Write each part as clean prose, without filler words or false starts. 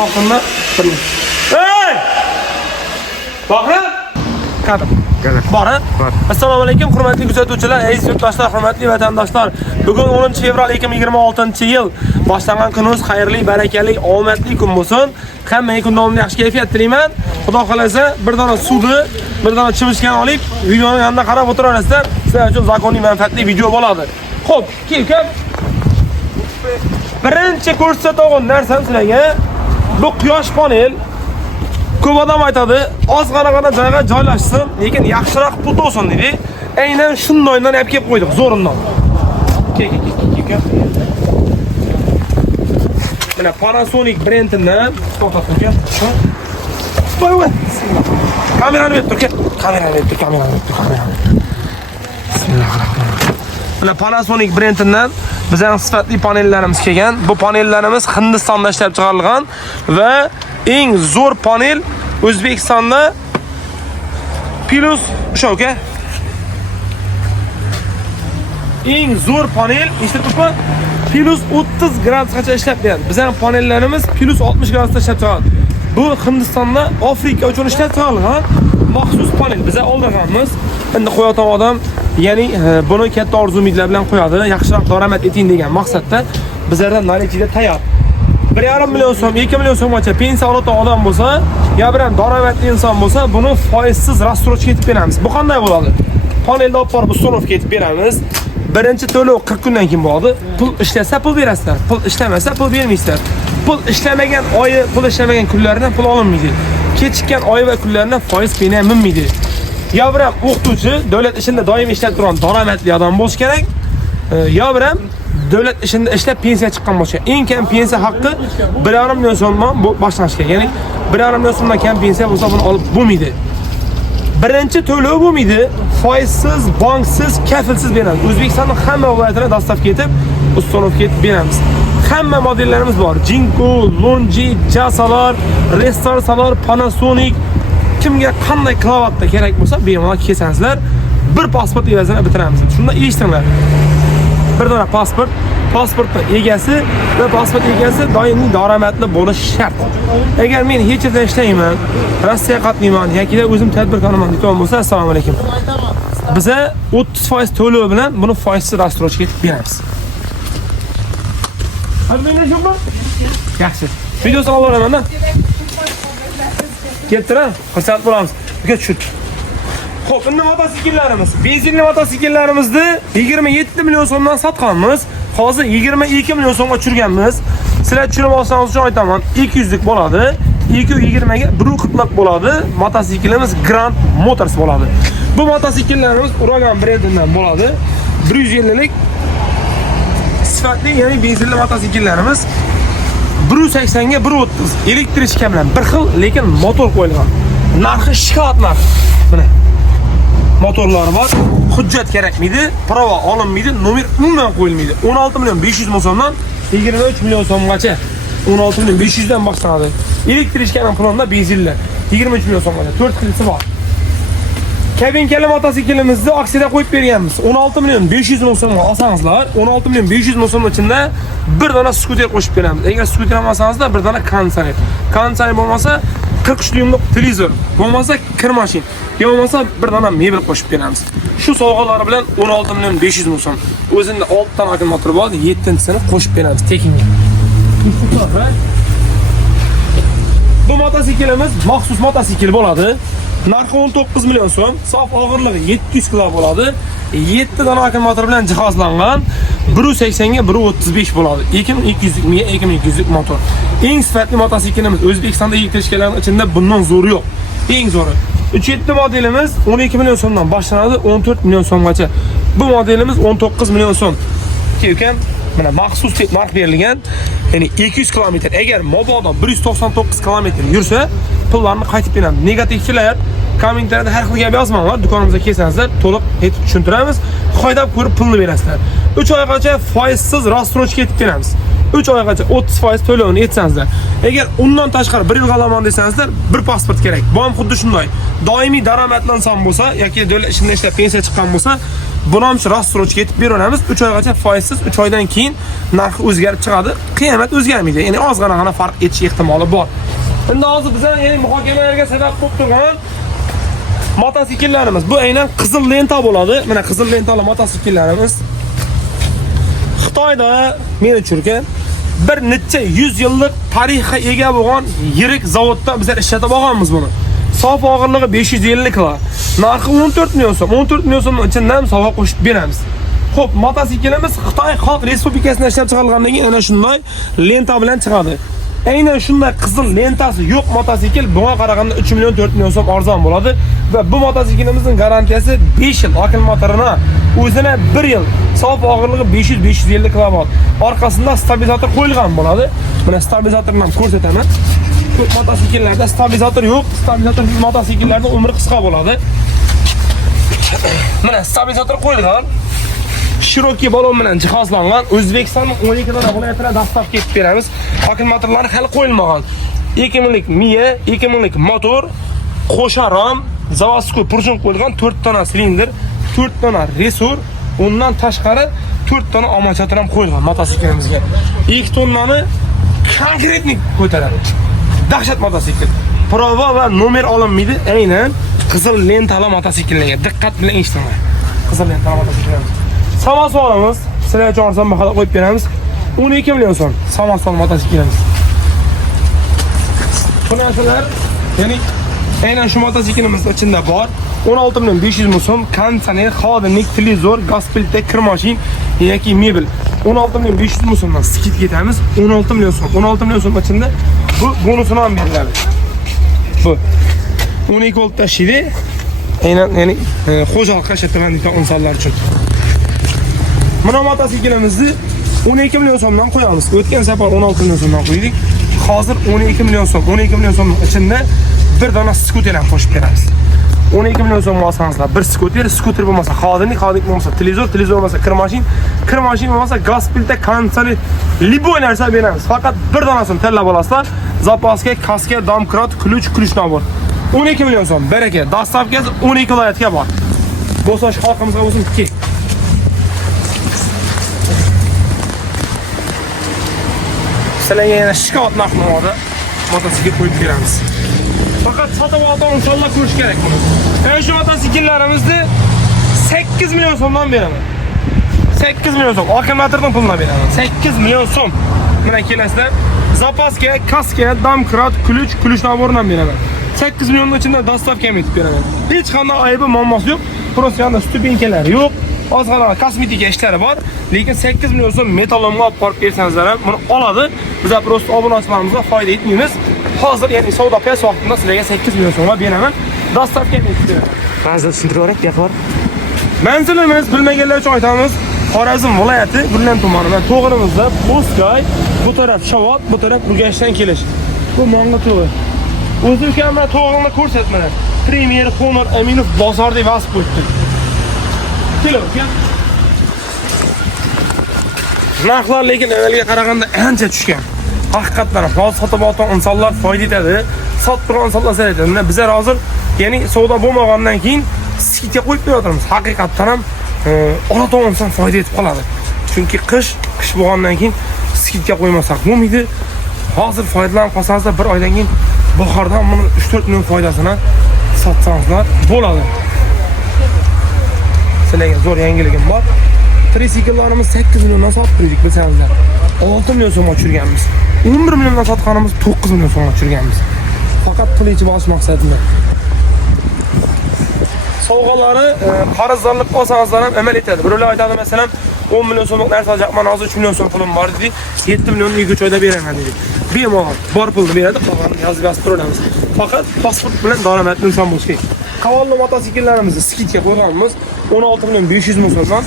vaqtida Hey! Bahram! Kadr. Bor. Assalomu alaykum, hurmatli kuzatuvchilar, aziz yurtdoshlar, hurmatli vatandoshlar. Bugun 10-fevral 2026-yil boshlangan kunimiz xayrli, barakali, omadli kun bo'lsin. Hammaga kun davomida yaxshi kayfiyat tilayman. Xudo xolasa, bir dona suvni, bir dona chimishgan olib, videoni yanada qarab o'tiraverasizlar. Sizlar uchun zakoniy manfaatli video bo'ladi. Xo'p, kelkam. Birinchi ko'rsatadigan narsam sizlarga bu quyosh panel. Ko'p odam aytadi, ozg'ana joyga joylashsin, lekin yaxshiroq pul bo'lsin dedi. Aynan shundoydan olib kelib qo'ydik, zo'rindan. Kel. Mana Panasonic brendidan to'xtatib kel. Voy. Kamerani berib tur, kel. Kamerani berib tur. Bismillahirrohmanirrohim. Mana Panasonic brendidan bizning sifatli panellarimiz kelgan. Bu panellarimiz Hindistonda ishlab chiqarilgan va eng zo'r panel O'zbekistonda plus o'sha uka. Eng zo'r panel eshitibmi? Plus 30 gradusgacha ishlab beradi. Bizning panellarimiz plus 60 gradusda ishlab chiqadi. Bu Hindistonda Afrika uchun ishlab chiqarilgan maxsus panel. Biz oldirganmiz. Endi qo'yatan odam, ya'ni buni katta orzu-umidlar bilan qo'yadi, yaxshiroq daromad eting degan maqsadda bizlardan narejida tayyor. 1,5 million so'm, 2 million so'mgacha pensiya oladigan odam bo'lsa, yo bilan daromadli inson bo'lsa, buni foizsiz rasstrochga yetib beramiz. Bu qanday bo'ladi? Panelni olib borib ustonovga yetib beramiz. Birinchi to'lov 40 kundan keyin bo'ladi. Pul ishlasa pul berasizlar, pul ishlamasa pul bermaysizlar. Pul ishlamagan oyi, pul ishlamagan kunlaridan pul olinmaydi. Kechikkan oy va kunlaridan foiz penalminmaydi. Yo bilan o'qituvchi, davlat ishida doim ishlab turgan daromadli odam bo'lish kerak. Yo bilan davlat ishida ishlab pensiya chiqqan bo'lsa, eng kam pensiya haqqi 1,5 million so'mdan boshlanishi kerak. Ya'ni 1,5 million so'mdan kam pensiya bo'lsa, buni olib bo'lmaydi. Birinchi to'lov bo'lmaydi, foizsiz, banksiz, kafilsiz beramiz. O'zbekistonning hamma viloyatlarida dostavka etib, ustonovga yetib beramiz. Hamma modellarimiz bor. Jinko, Longi, Jasalar, Restorsalar, Panasonic, kimga qanday klavatda kerak bo'lsa, bemalol kelsangizlar, bir pasport evazini bitiramiz. Shunda eshtinglar. Bir dona pasportning egasi va pasport egasi doimiy daromadli bo'lishi shart. Agar men hech yerda ishlayman, Rossiyaga qatnayman yoki o'zim tadbirkorman degan bo'lsa, assalomu alaykum. Biza 30% to'lov bilan buni foizsiz rasstrochga yetib beramiz. Hadi men nima? Yaxshi. Videoni olib boraman-da. Keltiram, xursand bo'lamiz. Buga tushib. Xo'p, endi mototsikllarimiz. Benzinli mototsikllarimizni 27 million so'mdan sotganmiz. Hozir 22 million so'mga tushirganmiz. Sizlar tushirib olsangiz uchun aytaman, 200 lik bo'ladi. 220 ga 140 lik bo'ladi. Mototsiklimiz Grand Motors bo'ladi. Bu mototsikllarimiz Uragan brendidan bo'ladi. 150 lik sifatli, ya'ni benzinli mototsikllarimiz 180 ga 130 elektrika bilan bir xil, lekin motor qo'yilgan. Narxi shikoyat narx. Mana motorlari bor. Hujjat kerakmaydi, prava olinmaydi, nomer umuman qo'yilmaydi. 16 million 500 ming so'mdan 23 million so'mgacha 16 million 500 dan boshlanadi. Elektrikaning pulida benzinlar 23 million so'mgacha 4 xilisi bor. Kabinkali mototsiklimizni aksiyada qo'yib berganmiz. 16 million 500 ming so'mga olsangizlar, 16 million 500 ming so'm ichida bir dona skuter qo'shib beramiz. Agar skuter olmasangizlar, bir dona konditsioner. Konditsioner bo'lmasa 40 lyumlik televizor, bo'lmasa kir mashin, bo'lmasa bir dona mebel qo'shib beramiz. Shu sovg'alar bilan 16 million 500 ming so'm. O'zida 6 ta akkumulyator bor, 7-sini qo'shib beramiz tekinga. Bu mototsiklimiz maxsus mototsikl bo'ladi. Narxi 19 million so'm, sof og'irligi 700 kg bo'ladi. 7 dona akkumulyator bilan jihozlangan. 180 ga 135 bo'ladi. 2200 lik, 2200 lik motor. Eng sifatli mototsiklimiz O'zbekistonda elektrikalarning ichida bundan zo'ri yo'q. Eng zo'ri. 3.7 modelimiz 12 million so'mdan boshlanadi, 14 million so'mgacha. Bu modelimiz 19 million so'm. Kelgan mana maxsus narx berilgan. Ya'ni 200 km. Agar mobodo 199 km yursa, pullarni qaytib beramiz. Negativchilar kommentariyada har xil gap yozmanglar. Do'konimizga kelsangizlar, to'liq aytib tushuntiramiz. Qoidab ko'rib pulni berasizlar. 3 oygacha foizsiz rasstrochga yetib beramiz. 3 oygacha 30% to'lovini etsangizlar. Agar undan tashqari 1 yil qolaman desangizlar, bir pasport kerak. Bu ham xuddi shunday. Doimiy daromadlansam bo'lsa yoki davlat ishida ishlab pensiya chiqqan bo'lsa, buni ham rassrochga yetib beramiz. 3 oygacha foizsiz, 3 oydan keyin narxi o'zgarib chiqadi. Qiyomat o'zgarmaydi. Ya'ni ozgina farq etish ehtimoli bor. Endi hozir bizlar ya'ni muhokamalarga sabab bo'lib turgan mototsikllarimiz. Bu aynan qizil lenta bo'ladi. Mana qizil lentali mototsikllarimiz Xitoyda meni tushirgan bir necha 100 yillik tarixga ega bo'lgan yirik zavodda bizlar ishlatib olganmiz buni. Sof og'irligi 550 kg. Narxi 14 million so'm. 14 million so'mning ichidan ham sovg'a qo'shib beramiz. Xo'p, mototsiklimiz Xitoy Xalq Respublikasida ishlab chiqarilgandan keyin ana shunday lenta bilan chiqadi. Aynan shunday qizil lentasi yo'q mototsikl bunga qaraganda 3 million 4 million so'm arzon bo'ladi va bu mototsiklimizning garantiyasi 5 yil. Akkumulyatorni o'zini 1 yil. Sof og'irligi 500-550 kg. Orqasida stabilizator qo'yilgan bo'ladi. Mana stabilizatorni ham ko'rsataman. Ko'p mototsikllarda stabilizator yo'q. Stabilizator mototsikllarda umri qisqa bo'ladi. Mana stabilizator qo'yilgan. Shiroki balon bilan jihozlangan O'zbekistonning 12 dona viloyatidan dastlab ketib beramiz. Akkumulyatorlari hali qo'yilmagan. 2000 lik miya, 2000 lik motor, qo'sha ram, zavodskiy prujin qo'yilgan 4 dona silindr, 4 dona resur, undan tashqari 4 dona amortizator ham qo'yilgan mototsiklimizga. 2 tonnani konkretnik ko'taradi. Dahshat mototsikl. Prova va nomer olinmaydi. Aynan qizil lentali mototsikllarga diqqat bilan eshitinglar. Qizil lentali mototsiklimiz. Samosolimiz, sizlar uchun arzon bahoda qo'yib beramiz. 12 million so'm samosol mototsiklimiz. Bu narsalar, ya'ni aynan shu mototsiklimiz ichida bor. 16 million 500 ming so'm konditsioner, xodimlik, televizor, gaz plita, kir mashin yoki mebel. 16 million 500 ming so'mdan skid ketamiz. 16 million so'm. 16 million so'm ichida bu bonusini ham beriladi. Bu 12 volt tashiydi. Aynan ya'ni xo'jalik qilishadigan insonlar uchun. Mana mototsiklimizni 12 million so'mdan qo'yamiz. O'tgan safar 16 million so'mdan qo'ydik. Hozir 12 million so'm. 12 million so'mning ichida bir dona skuter ham qo'shib beramiz. 12 million so'm olsangizlar, bir skuter bo'lmasa xodimlik bo'lmasa televizor bo'lmasa kir mashin bo'lmasa gaz plita, konditsioner, liboy narsa beramiz. Faqat bir donasini tanlab olasizlar. Zapaska, kaska, domkrat, ключ nabor. 12 million so'm. Baraka. Dastavkasi 12 viloyatga bor. Bo'sash xalqimizga bo'lsin ki. Sizlarga yana shikoyat narxida mototsikl qo'yib beramiz. Faqat sotib olgan insonlar ko'rish kerak buni. Ana shu mototsikllarimizni 8 million so'mdan beraman. 8 million so'm. Akkumulyatordan pulini beraman. 8 million so'm. Mana kelasizlar. Zapaska, kaska, domkrat, ключ nabordan beraman. 8 millionning ichida dastavka ham etib beraman. Hech qanday aybi, muammosi yo'q. Просто yana stupenkalari yo'q. Ozgina kosmetika ishlari bor, lekin 8 million so'm metallomga olib borib bersangizlar ham buni oladi. Biz просто obunachilarimizga foyda etmaymiz. Hozir ya'ni savdo piyas vaqtida sizlarga 8 million so'mga beraman. Dastavka ham etib beraman. Manzil tushuntiryapti, bu yoqqa bor. Manzilimiz bilmaganlar uchun aytamiz. Xorazm viloyati Gullan tumanidan to'g'rimizda Bo'zkoy, bu taraf Shavot, bu taraf Rugashdan kelish. Bu Manga to'g'ri. O'zi kamera to'g'rini ko'rsatmalar. Premier Honor Aminov bozorda vasb qo'yibdi. Keling. Narxlar lekin avvalga qaraganda ancha tushgan. Haqiqatan hozir sotib olgan insonlar foyda etadi. Sotib turgan insonlar zarar etadi. Mana bizlar hozir ya'ni savdo bo'lmagandan keyin skidga qo'yib beramiz. Haqiqatan ham oladigan inson foyda etib qoladi. Chunki qish bo'lgandan keyin skidga qo'ymasak bo'lmaydi. Hozir foydalanib qolsangizlar bir oydan keyin bahordan buni 3-4 million foydasini sotsangizlar bo'ladi. Sizlarga zo'r yangiligim bor. Trisikillarimiz 8 milliondan sotib qo'ydik bilsangizlar. 6 million so'mga tushirganmiz. 11 milliondan sotganimiz 9 million so'mga tushirganmiz. Faqat pul yechib olish maqsadida. Sovg'alari qarzdorlik olsangizlar ham amal etadi. Birovlar aytadi masalan 10 million so'mlik narsa olacakman, hozir 3 million so'm pulim bor dedi. 7 million 2-3 oyda beraman dedi. Bemalol bor pulni beradi, qolganini yozib turamiz. Faqat pasport bilan daromadli inson bo'lish kerak. Qavolli mototsikllarimizni skidga qo'yganmiz 16 million 500 ming so'mdan,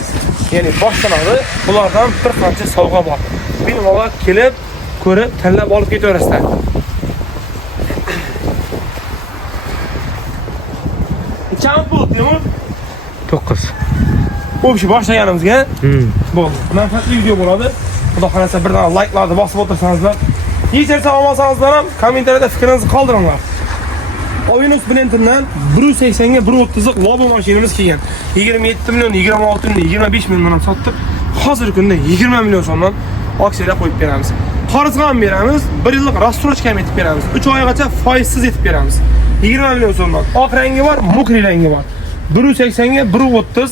ya'ni boshlanadi. Bulardan bir qancha sovg'a bor. Bemalol kelib, ko'rib, tanlab olib ketaverasizlar. Qancha bo'ldimi? 9. O'bshi boshlaganimizga bo'ldi. Manfaatli video bo'ladi. Xudo xolasa bir dona like'larni bosib o'tirsanizlar, hech narsa olmasanizlar ham kommentariyada fikringizni qoldiringlar. Oyunus Blentondan 180 ga 130 lik Labo mashinamiz kelgan. 27 million, 26 million, 25 milliondan sotdik. Hozirgi kunda 20 million so'mdan aksiyaga qo'yib beramiz. Qarzga ham beramiz, 1 yillik rassrochka ham etib beramiz. 3 oygacha foizsiz etib beramiz. 20 million so'mdan. Oq rangi bor, mokri rangi bor. 180 ga 130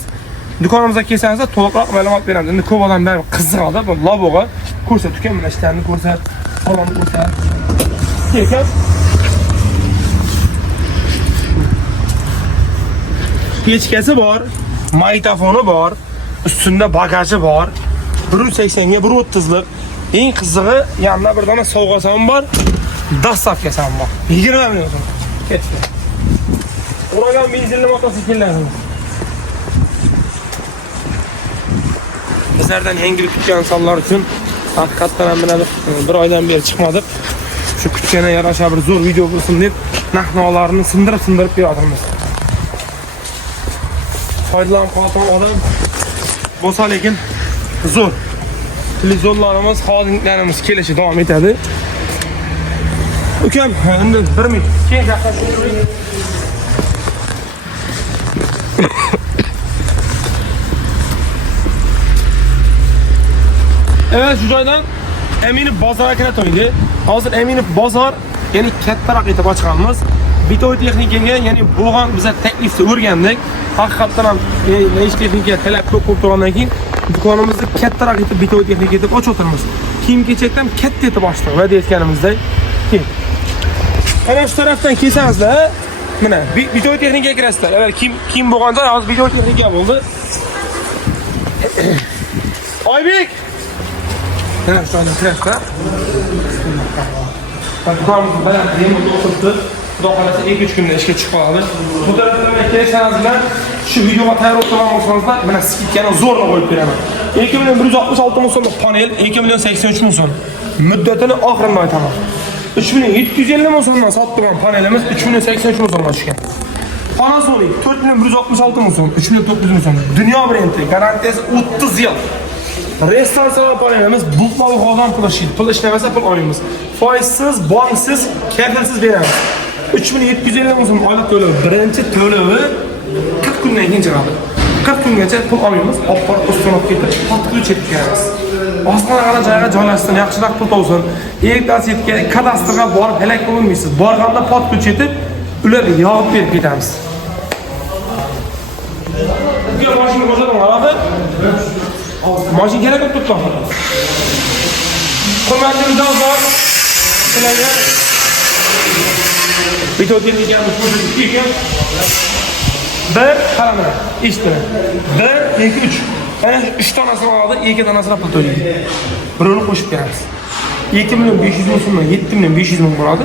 do'konimizga kelsangiz to'liqroq ma'lumot beramiz. Endi ko'p odamlar qiziqadi bu Laboga. Ko'rsat, uka mana ishlarni ko'rsat, salonni ko'rsat. Keyin pechkasi bor, magnitofoni bor, ustunda bagaji bor. 180 ga 130 lik. Eng qizig'i, yanida bir dona sovg'asi ham bor, dastavkasi ham bor. 20 million so'm. Ketdi. Uragan benzinli mototsikllarimiz. Bizlardan yangi kutgan insonlar uchun haqiqatdan ham mana bir oydan beri chiqmadik. Shu kutganga yarasha bir zo'r video bo'lsin deb nahnolarni sindirib beramiz. Foydalanib qolgan odam bo'lsa lekin zo'r. Televizorlarimiz, xodimlarimiz kelishi davom etadi. Ukam, endi 1 minut. Keyin gaplashamiz. Evet, şu joydan Eminov bozorga kiratoydi. Hozir Eminov bozor, ya'ni kattaroq etib ochganmiz. Bitoy texnikaga, ya'ni bo'lgan bizlar taklifni o'rgandik. Haqiqatan ham ish texnika talab ko'p turgandan keyin do'konimizni kattaroq etib bitoy texnika deb ochib o'tirmiz. Kiyim-kechakdan katta etib ochdik va deyotganimizdek. Ana shu tarafdan kelsangizlar, mana bitoy texnikaga kirasizlar. Agar kiyim bo'lganda hozir bitoy texnika bo'ldi. Oybek Ana şu anda kirasizlar. Do'konimiz bilan remont o'tiribdi. Xudo xolasa 2-3 kunda ishga chiqib qoladi. Bu tarafdan kelsangizlar, shu videoga tayyor bo'lgan bo'lsangizlar, mana skidkani zo'rg'a qo'yib beraman. 2 million 166 ming so'mlik panel, 2 million 83 ming so'm. Muddatini oxirini aytaman. 3 million 750 ming so'mdan sotgan panelimiz 3 million 83 ming so'mga tushgan. Panasonic 4 million 166 ming so'm, 3 million 900 ming so'm. Dunyo brendi, garantiyasi 30 yil. Restoran panelimiz bulutmalı xo'dan pul ishlamasa pul olamiz. Foizsiz, banksiz, kafilsiz beramiz. 3750 ming so'm oylik to'lov. Birinchi to'lovi 40 kundan keyin chiqadi. 40 kungacha pul olamiz. Oppoq ustanib ketib, patqich etib beramiz. Osmonga joyga joylashsin, yaxshiroq pul topsin. Elektrisitga, kadastrga borib halak bo'lmaysiz. Borganda patqich etib, ularga yog'ib berib ketamiz. Bu mashina o'zini oladi. Mashina kerak bo'lib turibdi. Hurmatli mijozlar, sizlarga video texnikamiz ko'rsatib ekan. 1 qaramana, eshitdim. 1 2 3. Ana 3 donasini oladi, 2 donasini pul to'laydi. Birini qo'shib beramiz. 2 million 500 ming so'mdan 7 million 500 ming bo'ladi.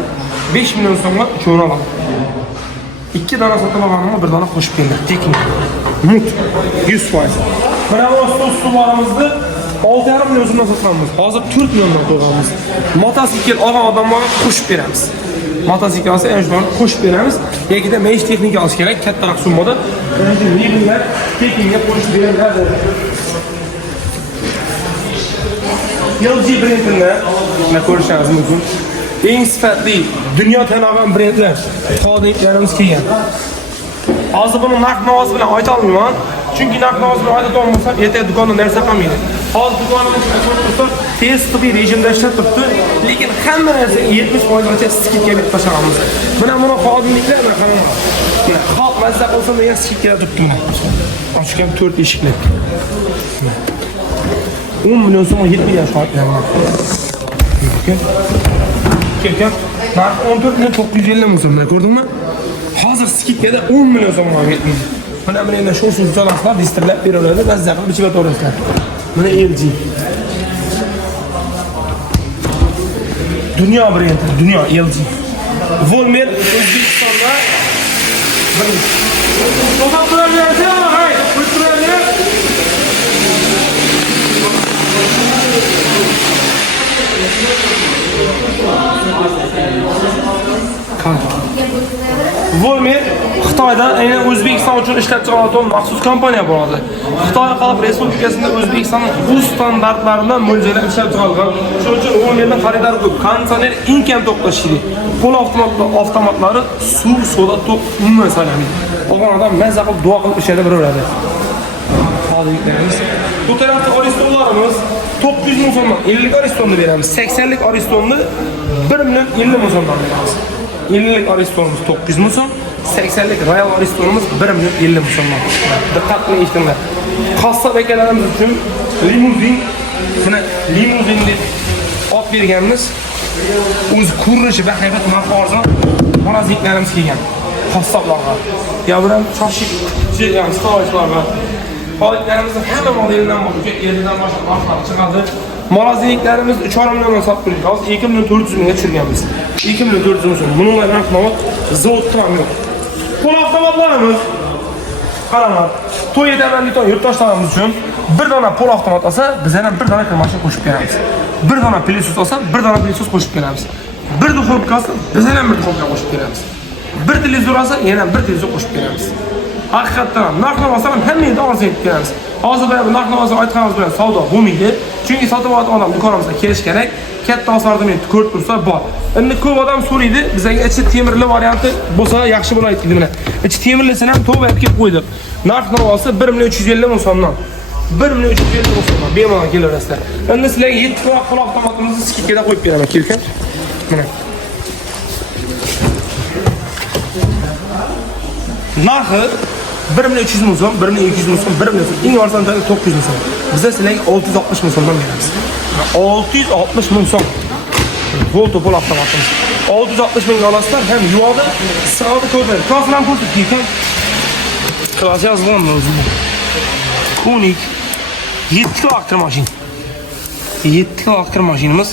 5 million so'mga uchovini oladi. 2 dona sotib olganimga 1 dona qo'shib beriladi. Texnik. Mut 100%. Mana bu ustuvlarimizni 6,5 million so'mdan sotganmiz. Hozir 4 milliondan qo'yganmiz. Motosikl olgan odamlarga qo'shib beramiz. Motosikl olsa, shuni qo'shib beramiz. Yoki mesh texnika olish kerak, kattaroq summada. Endi mebellar tekinga qo'shib beriladi. LG brendini ko'rishingiz mumkin. Eng sifatli, dunyo tan olgan brendlar xodimlarimiz kelgan. Hozir buni narx-navoz bilan ayta olmayman. Chunki narx-navoz bilan ayta olmasam, ertaga do'konda narsa qolmaydi. Hozir do'konimiz test-tibbiy rejimda ishlab turibdi, lekin hamma narsa 70% skidga berib tashlamiz. Mana buni xodimliklar qanaqa? Xalq mazza qilsin degan skidga turibdi. Ochgan 4 eshikli. 10 million so'm 7 million shotlarman. Keyin narx 14 million 950 ming so'mdan ko'rdingmi? Hozir skidkada 10 million so'mga ketdi. Mana buni endi shu usullarga distribütör beriladi, mazza qilib ichiga to'g'risizlar. Mana LG. Dunyo brendi, dunyo LG. Volmer O'zbekistonda bir Volmer Xitoydan aynan O'zbekiston uchun ishlab chiqaradigan maxsus kompaniya bo'ladi. Xitoy Xalq Respublikasida O'zbekistonning o'z standartlaridan mo'ljallab ishlab chiqarilgan. Shuning uchun u yerda xaridor ko'p. Konditsioner eng kam to'xtashli. Qo'l avtomatlari suv, soda to'q umuman saralamaydi. O'g'on odam mazza qilib duo qilib ishlaydi beraveradi. Bu tarafda Aristonlarimiz 900 ming so'mdan 50 Aristonni beramiz. 80 lik Aristonni 1 million 50 ming so'mdan beramiz. 50 lik Aristonimiz 900 ming so'm, 80 lik Royal Aristonimiz 1 million 50 ming so'mdan. Diqqat qiling eshtinglar. Qassob akalarimiz uchun limuzin, mana limuzin deb ot berganmiz. O'zi ko'rinishi va haybat arzon monozinklarimiz kelgan. Qassoblarga. Yavrum shoshib, yani stovachilarga. Holatlarimizni hamma modeldan bo'yicha 50 dan boshqa narxlar chiqadi. Moroziliklarimiz 3,5 milliondan sotib turdik. Hozir 2 million 400 mingga tushirganmiz. 2 million 400 ming so'm. Buning narxi zavoddan ham yo'q. Qo'l avtomatlarimiz qaranglar. To'y etaman deb yurtdoshlarimiz uchun bir dona qo'l avtomat olsa, biz yana bir dona kirmashina qo'shib beramiz. Bir dona pilisus olsa, bir dona pilisus qo'shib beramiz. Bir duxovka olsa, biz yana bir duxovka qo'shib beramiz. Bir televizor olsa, yana bir televizor qo'shib beramiz. Haqiqatan ham narx-navosi ham hamma yerda arzon etib beramiz. Hozir bu narx-navosini aytganimiz bilan savdo bo'lmaydi. Chunki sotib oladigan odam do'konimizga kelish kerak. Katta assortiment ko'rib tursa bor. Endi ko'p odam so'raydi, bizga ichi temirli varianti bo'lsa yaxshi bo'laydi deydi mana. Ichi temirlisini ham to'g'ri aytib qo'ydik. Narx-navosi 1 million 350 ming so'mdan. 1 million 350 ming so'mdan bemalol kelaverasizlar. Endi sizlarga 7 quloq avtomatimizni skidkada qo'yib beraman, kelkan. Mana. Narxi 1 million 300 ming so'm, 1 million 200 ming so'm, 1 million so'm, eng arzon joyi 900 ming so'm. Bizda sizlarga 660 ming so'mdan beramiz. 660 ming so'm. Volto pol avtomatimiz. 660 ming olasizlar, ham yuvadi, issiqni ko'radi. Klasini ham ko'rsatdik. Klas yozilgan o'zi bu. Konik 7 kilometr mashina. 7 kilometr mashinamiz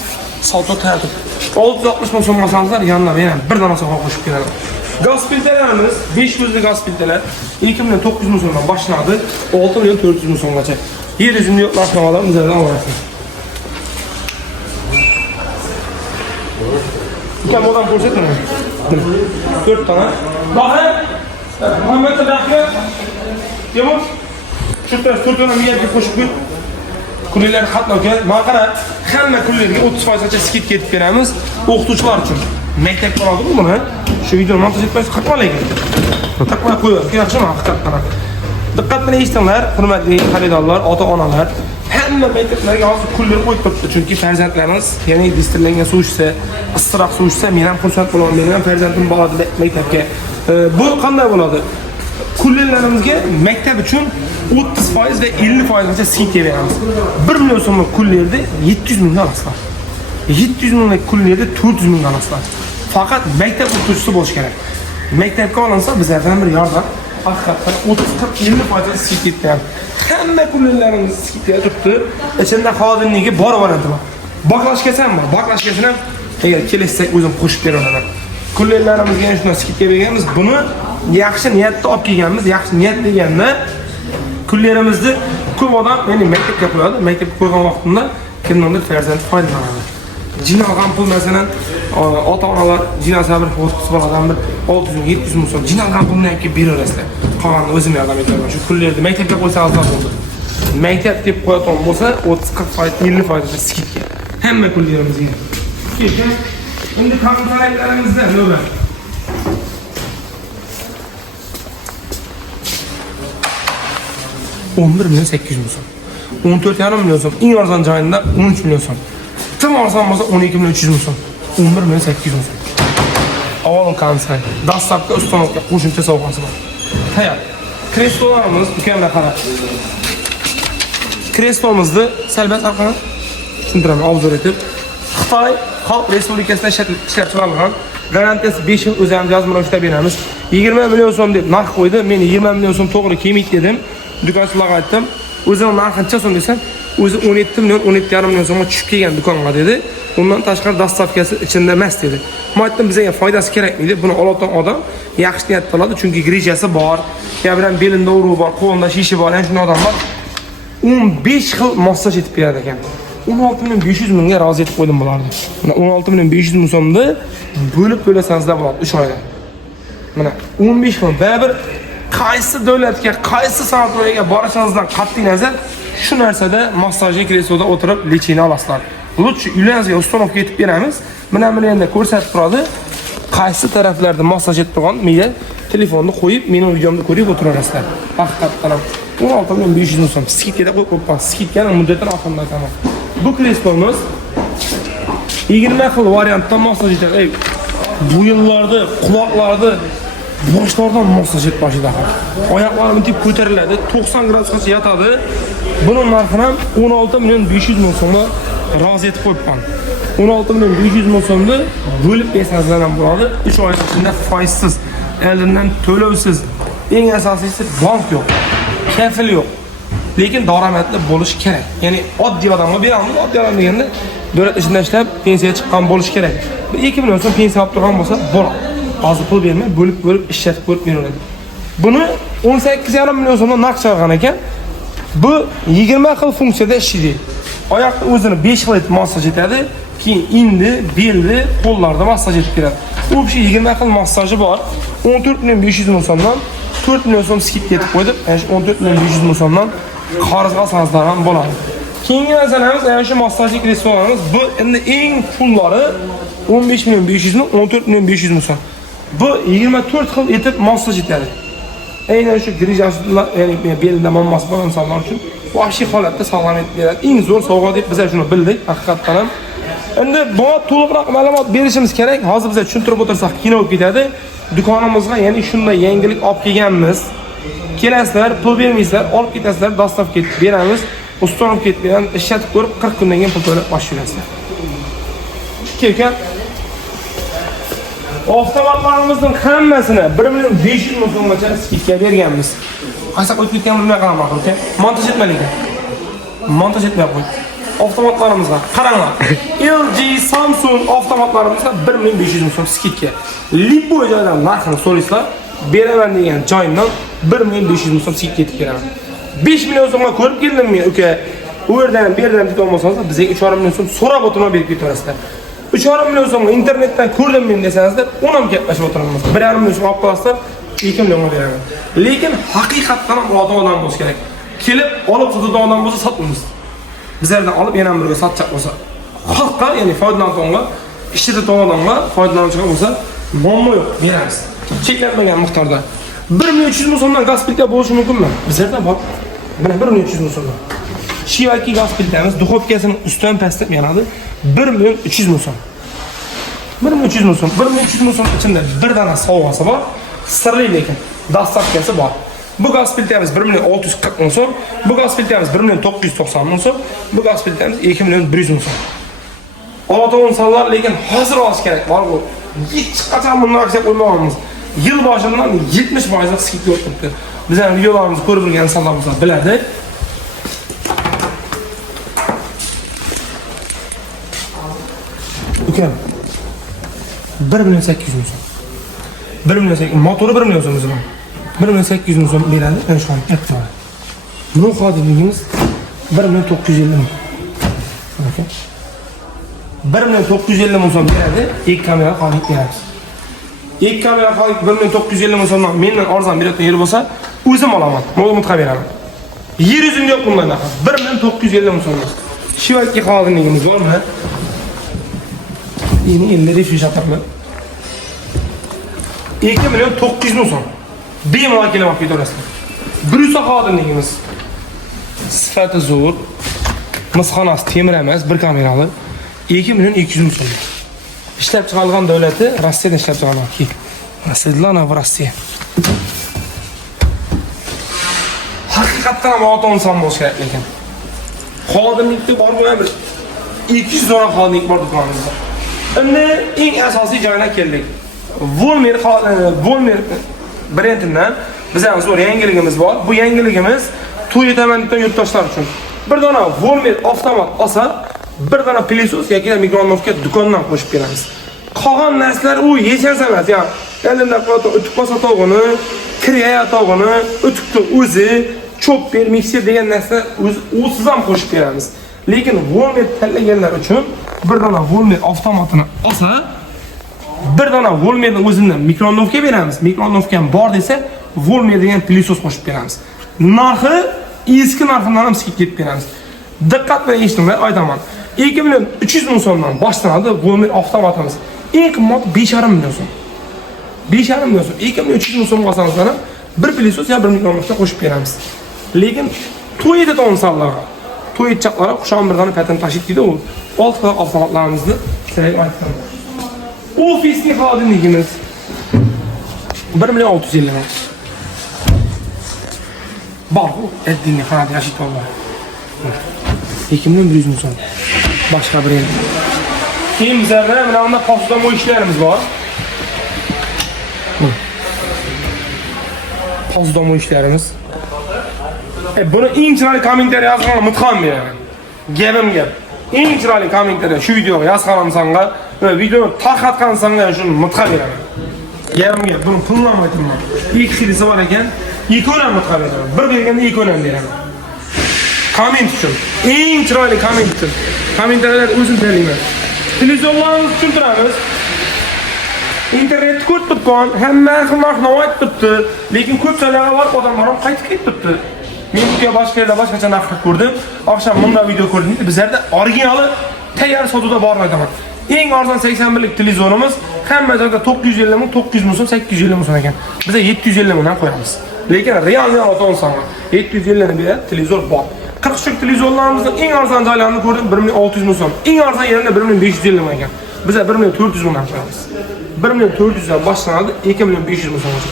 salto tartib. 660 ming so'm olsanizlar, yanına yana bir dona so'm qo'shib beraman. Gaz filtrelerimiz 500'lü gaz filtreler 2 milyon 900 ming so'mdan başlandı. 6 milyon 400 ming so'mgacha. Yer yüzünde narxnamalarni üzerinden alırsınız. İki model ko'rsatma. 4 tane. Bakın. Muhammed Sadaqi. Yomon. Shu taraf 4 tane miyatga qo'shib qo'yib. Kullilar qatnovga, maqara hamma kullarga 30% skidka etib beramiz o'qituvchilar uchun. Maktab bo'ladi buni. Shu videoni montaj etmaysiz, qatmalaylik. Taqmay qo'ying. Yaxshimi haqiqatdan? Diqqat bilan eshitinglar, hurmatli xaridorlar, ota-onalar. Hamma maktablarga hozir kullar qo'yib turibdi, chunki farzandlarimiz, ya'ni distillangan suv ichsa, issiqroq suv ichsa, men ham xursand bo'laman. Men ham farzandim boradi maktabga. Bu qanday bo'ladi? Kullarlarimizga maktab uchun 30% ve 50%gacha skidka beramiz. 1 million so'mlik kullarni 700 mingdan olasizlar. 700 minglik kullarni 400 mingdan olasizlar. Faqat maktab o'qituvchisi bo'lish kerak. Maktabga olinsa bizlardan bir yordam. Haqiqatan 30-40-50% skidka beramiz. Hamma kullarlarimiz skidka turibdi. Ichida xodimligi bor varianti bor. Baklashkasan bor. Baklashkasini ham agar kelsak o'zim qo'shib beraman. Kullarlarimizga yana shunday skidka berganmiz. Buni yaxshi niyatda olib kelganmiz. Yaxshi niyat deganda kullarimizni ko'p odam ya'ni maktabga qo'yadi. Maktabga qo'ygan vaqtida kimningdir farzandi foydalanadi. Jinalgan pul masalan ota-onalar jinasa bir ho'tqis boladan bir 600-700 ming so'm jinalgan pulni olib beraverasizlar. Qolganini o'zim yordam etaman. Shu kullarni maktabga qo'ysangiz bo'ldi. Maktab deb qo'yadigan bo'lsa 30-40%, 50% skidka. Hamma kullarimizga. Keyin endi kontraktlarimizda nima? $11 milyon 800 ming so'm. 14,5 milyon so'm. Eng arzon joyida 13 milyon so'm. Tam arzon bo'lsa 12 milyon 300 ming so'm. 11 milyon 800 ming so'm. Avval kontrakt. Dastlabki ustanovka qo'shimcha sovg'asi bor. Tayyor. Kreslolarimiz ukamlar qarab. Kreslomizni salbat orqali tushuntiraman, obzor etib. Xitoy Xalq Respublikasida ishlab chiqarilgan garantiyasi 5 yil o'zimiz yozma ishlab beramiz. 20 million so'm deb narx qo'ydi. Men 20 million so'm to'g'ri kelmaydi dedim. Do'konchilarga aytdim. O'zining narxi qancha so'm desam, o'zi 17 million 17,5 million so'mga tushib kelgan do'konga dedi. Undan tashqari dastavkasi ichida emas dedi. Men aytdim, bizga foydasi kerakmaydi. Buni oladigan odam yaxshi niyatda oladi, chunki grejasi bor, bilan belida uruv bor, qo'lida shishi bor, yana shunday odam bor. 15 xil massaj etib beradi ekan. 16 milyon 500 mingga rozi etib qo'ydim bularni. Mana 16 milyon 500 ming so'mni bo'lib to'lasanizlar bo'ladi 3 oyda. Mana 15 million. Baribir qaysi davlatga, qaysi sanatoriyaga borishingizdan qat'iy nazar shu narsada massajli kresloda o'tirib lechini olasizlar. Lutchi uylaringizga uстановка etib beramiz. Mana buni endi ko'rsatib turadi. Qaysi taraflarda massaj etib turgan miya telefonni qo'yib, mening videomni ko'rib o'tirasizlar. Haqiqatan ham 16.500 ming so'm skidkada qo'yib qo'yibman. Skidkaning muddatini oxirida aytaman. Bu kreslomuz 20 xil variantda massaj etadi. Bo'yinlarni, quloqlarni, boshlardan massaj etib boshlaydi. Oyoqlarim tip ko'tariladi, 90 gradusgacha yotadi. Buning narxi ham 16.500 ming so'mga rozi etib qo'yibman. 16.500 ming so'mni bo'lib bersangizlar ham bo'ladi. 3 oy ichida foizsiz, oldindan to'lovsiz. Eng asosiysi bank yo'q, kafil yo'q. Lekin daromadli bo'lish kerak. Ya'ni oddiy odamga beramiz, oddiy odam deganda davlat ishida ishlab pensiyaga chiqqan bo'lish kerak. 2 million so'm pensiya olib turgan bo'lsa, bo'ladi. Hozir pul bermay, bo'lib ishlatib ko'rib beraveradi. Buni 18,5 million so'mdan naqd chiqargan ekan. Bu 20 xil funksiyada ishlaydi. Oyoqni o'zini 5 xil etib massaj etadi, keyin endi, belni, qo'llarda massaj etib beradi. U bir 20 xil massaji bor. 14.500 ming so'mdan 4 million so'm skidga etib qo'ydi. Ana shu 14.500 ming so'mdan qarzga olsangizlar ham bo'ladi. Keyingi masalamiz ana shu massajli kreslonimiz. Bu endi eng pullari 15.500 ming, 14.500 ming so'm. Bu 24 xil etib massaj etadi. Aynan shu grijaslar, ya'ni belda muammosi bor insonlar uchun vahshiy holatda sog'lom etib beradi. Eng zo'r sovg'a deb biz shuni bildik, haqiqatan ham. Endi bu to'liqroq ma'lumot berishimiz kerak. Hozir biz tushuntirib o'tirsak, kino bo'lib ketadi. Dukonimizga ya'ni shunday yangilik olib kelganmiz. Kelasizlar, pul bermaysizlar, olib ketasizlar, dostavka etib beramiz. Ustonim ketib beramiz, ishlatib ko'rib 40 kundan keyin pul to'lab boshlaysiz. Keyin avtomatlarimizning hammasini 1.500 ming so'mgacha skidga berganmiz. Qaysi qo'yib ketganini bilmay qolaman, aka. Montaj etmaylik. Montaj etmay qo'y. Avtomatlarimizga qaranglar. LG, Samsung avtomatlarimizga 1.500 ming so'm skidga. Liboy joydan narxini so'raysizlar, beraman degan joydan 1.500 ming so'm skidga yetib beraman. 5 million so'mga ko'rib keldimmi, aka? U yerdan bu yerdan ketib olmasangiz, bizga 3.5 million so'm so'rab o'tirma berib ketasizlar. 3.5 million so'mga internetdan ko'rdimmi desangizlar, uni ham gaplashib o'tiramiz. 1.5 million so'm olib qolasizlar, 2 millionga beraman. Lekin haqiqatan ham odam bo'lish kerak. Kelib, olib sotadigan odam bo'lsa sotmaymiz. Bizlardan olib yana birga sotchaq bo'lsa, xalqqa, ya'ni foydalanuvchiga, ishlatadigan odamga foydalanuvchiga bo'lsa, muammo yo'q, beramiz. Cheklanmagan miqdorda. 1.300 ming so'mdan gaz plita bo'lishi mumkinmi? Bizlarda bor. Mana 1.300 ming so'mdan. Shivaki gaz plitamiz duxovkasining ustidan pastdan yanadi 1.300 ming so'm. 1.300 ming so'm. 1.300 ming so'm ichida bir dona sovg'asi bor, sirli lekin dastavkasi bor. Bu gaz plitamiz 1.640 ming so'm, bu gaz plitamiz 1.990 ming so'm, bu gaz plitamiz 2.100 ming so'm. Oladigan insonlar lekin hozir olish kerak. Bor bu. Hech qachon bunday aksiya qo'ymaganmiz. Yil boshidan 70% skidga o'tibdi. Bizning videolarimizni ko'rib turgan insonlar bo'lsa biladi. Ukam 1.800 ming so'm. 1.800 motori 1 million so'm o'ziman. 1.800 ming so'm beradi. Ana shu katta. Bu xodimligimiz 1.950 ming. Okey. 1.950 ming so'm beradi. Ikki kamera qolib beramiz. Ikki kamera qolib 1.950 ming so'mdan mendan arzon beradigan yer bo'lsa, o'zim olaman. Ma'lumotga beraman. Yer yuzida yo'q bundan naqa. 1.950 ming so'm. Shivaki xodimligimiz bormi? Yeni elleri fişatlarla 2.900 ming so'm. Bemalol kelib olib ketasizlar. Brüssel xodimligimiz sifati zo'r, misxonasi temir emas, bir kamerali 2.200 ming so'm. İşlab chiqarilgan davlati Rossiyadan ishlab chiqarilgan. Rossiyadan va Rossiya. Haqiqatan ham odam inson bo'lish kerak lekin. Xodimlikda bor bo'lgan bir 200 dona xodimlik bor dukonimizda. Endi eng asosiy joyga keldik. Volmer brendidan bizning zo'r yangiligimiz bor. Bu yangiligimiz to'y etaman degan yurtdoshlar uchun. Bir dona Volmer avtomat olsa, bir dona pilisos yoki mikronovka do'kondan qo'shib beramiz. Qolgan narsalar u yechas emas, ya'ni elimda o'tib qolsa to'g'ini, kirya to'g'ini, o'tibni o'zi, chopper, mikser degan narsa o'siz ham qo'shib beramiz. Lekin Volmer tanlaganlar uchun bir dona Volmer avtomatini olsa, bir dona Volmer'ning o'zidan mikronovka beramiz. Mikronovka bor desa, Volmer degan pilisos qo'shib beramiz. Narxi eski narxidan ham sizga ketib beramiz. Diqqat bilan eshitinglar, aytaman. 2 million 300 ming so'mdan boshlanadi Volmer avtomatimiz. Eng qimmat 5,5 million so'm. 5,5 million so'm. 2 million 300 ming so'm olsangizlar, bir pilisos ya bir mikronovka qo'shib beramiz. Lekin to'y etadi insonlarga. To'y etchaqlarga qushon bir dona patent tashib deydi u. 6 xil avtomatlarimizni sizlarga aytdim. Ofisning xodimligimiz 1 million 650 ming. Bak bu ettiğini kanat yaşıt olma. 2 million 100 ming so'm. Başka bir yer. Keyin bizlarda mana bunda postlama ishlarimiz bor. Postlama ishlarimiz. Buni eng chiroyli kommentariy yozgan mutxam beraman. Gapim gap. Eng chiroyli kommentariy shu videoga yozganimsanga va videoni tarqatganimsanga shuni mutxam beraman. Gapim gap. Buni pullanmayman. İlk xilisi bor ekan. 2 o'ram mutxam beraman. Bir berganda 2 o'ram beraman. Komment uchun. Eng chiroyli komment uchun. Kommentariyalar o'zim tanlayman. Televizorlarimizni tushuntiramiz. İnternet ko'p bitgan, hamma xilma aytibdi. Lekin ko'pchilik bor odamlar ham qaytib ketibdi. Men bunga boshqa yerda boshqacha narx ko'rdim. Oqshom bunday video ko'rdim. Bizlarda originali tayyor sotuvda bor aytaman. Eng arzon 81 lik televizorimiz hamma joyda 950 ming, 900 ming so'm, 850 ming so'm ekan. Biz 750 mingdan qo'yamiz. Lekin realni olsam 750 ming beradi televizor bor. 40 shuk televizorlarimizning eng arzon joylarini ko'rdim 1600 ming so'm. Eng arzon yerida 1550 ming ekan. Biz 1400 mingdan qo'yamiz. 1 million 400 dan boshlanadi, 2 million 500 ming so'mgacha.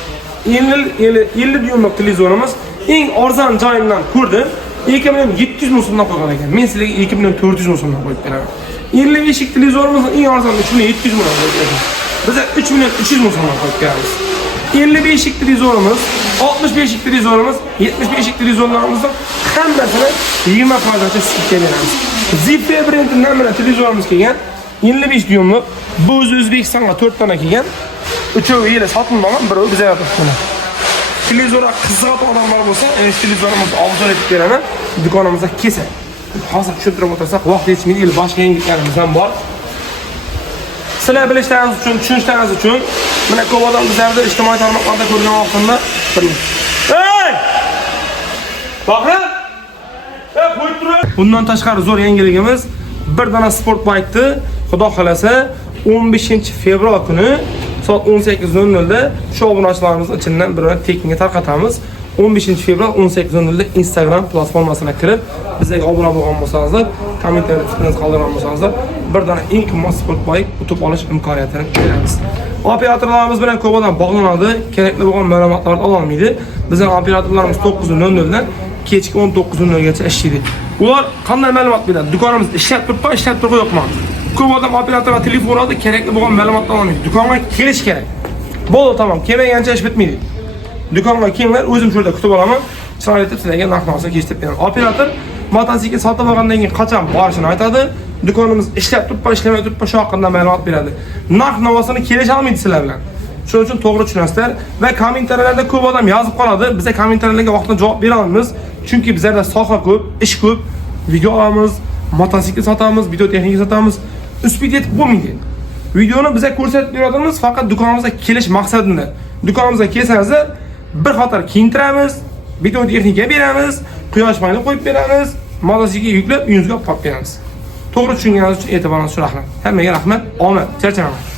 50 dyumlik televizorimiz eng arzon joyidan ko'rdim, 2 million 700 ming so'mdan qo'ygan ekan. Men sizlarga 2 million 400 ming so'mdan qo'yib beraman. 55 lik televizorimizning eng arzon 3 million 700 ming so'mdan qo'yib beraman. Biz 3 million 300 ming so'mdan qo'yib beramiz. 55 lik televizorimiz, 65 lik televizorimiz, 75 lik televizorlarimizning hammasini 20% skidka beramiz. Zipper brendining mana televizorimiz kelgan. 55 dyumlik. Bu O'zbekistonga 4 dona kelgan. Uchovi yili sotilmagan, biri bizga yotibdi. Televizorga qiziqadigan odamlar bo'lsa, televizorimizni olib etib beraman. Do'konimizda kelsa. Hozir tushuntirib o'tirsak, vaqt yetmaydi, boshqa yangiliklarimiz ham bor. Sizlar bilishlaringiz uchun, tushunishlaringiz uchun mana ko'p odam bizlarda ijtimoiy tarmoqlarda ko'rgan vaqtimda Hey! Baqra! Qo'yib turing. Bundan tashqari zo'r yangiligimiz bir dona sport bike'ni Xudo xolasa 15 fevral kuni soat 18:00 da shu obunachilarimizning ichidan birini tekinga tarqatamiz. 15 fevral 18:00 da Instagram platformasiga kirib, bizga obuna bo'lgan bo'lsangiz, kommentariyada fikringizni qoldirgan bo'lsangiz, bir dona eng qimmat sport bike yutib olish imkoniyatini beramiz. Operatorlarimiz bilan ko'p odam bog'lanadi, kerakli bo'lgan ma'lumotlarni ola olmaydi. Bizning operatorlarimiz 9:00 dan kechki 19:00 gacha ishlaydi. Ular qanday ma'lumot beradi? Do'konimiz ishlab turibmi, ishlab turib yo'qmi? Ko'p odam operatorga telefon oladi, kerakli bo'lgan ma'lumotlarni olmaydi. Do'konga kelish kerak. Bo'ldi, tamom. Kelmagancha ish bitmaydi. Do'konga kelinglar, o'zim shu yerda kutib olaman. Chiroyli etib sizlarga narx-navosi kechib beraman. Operator motosiklet sotib olgandan keyin qachon borishini aytadi. Do'konimiz ishlab turibmi, ishlamay turibmi, shu haqida ma'lumot beradi. Narx-navosini kelisha olmaydi sizlar bilan. Shuning uchun to'g'ri tushunasizlar va kommentariyalarda ko'p odam yozib qoladi. Biz kommentariyalarga vaqtida javob bera olmaymiz. Chunki bizlarda soha ko'p, ish ko'p. Video olamiz, motosiklet sotamiz, video texnika sotamiz. Uspid yetib bo'lmaydi. Videoni bizga ko'rsatib beramiz, faqat do'konimizga kelish maqsadida. Do'konimizga kelsangiz, bir qator kiyintiramiz, video texnika beramiz, quyosh paneli qo'yib beramiz, motosikletga yuklab uyingizga olib beramiz. To'g'ri tushunganingiz uchun e'tiboringiz uchun rahmat. Hammaga rahmat, omad, charchamayman.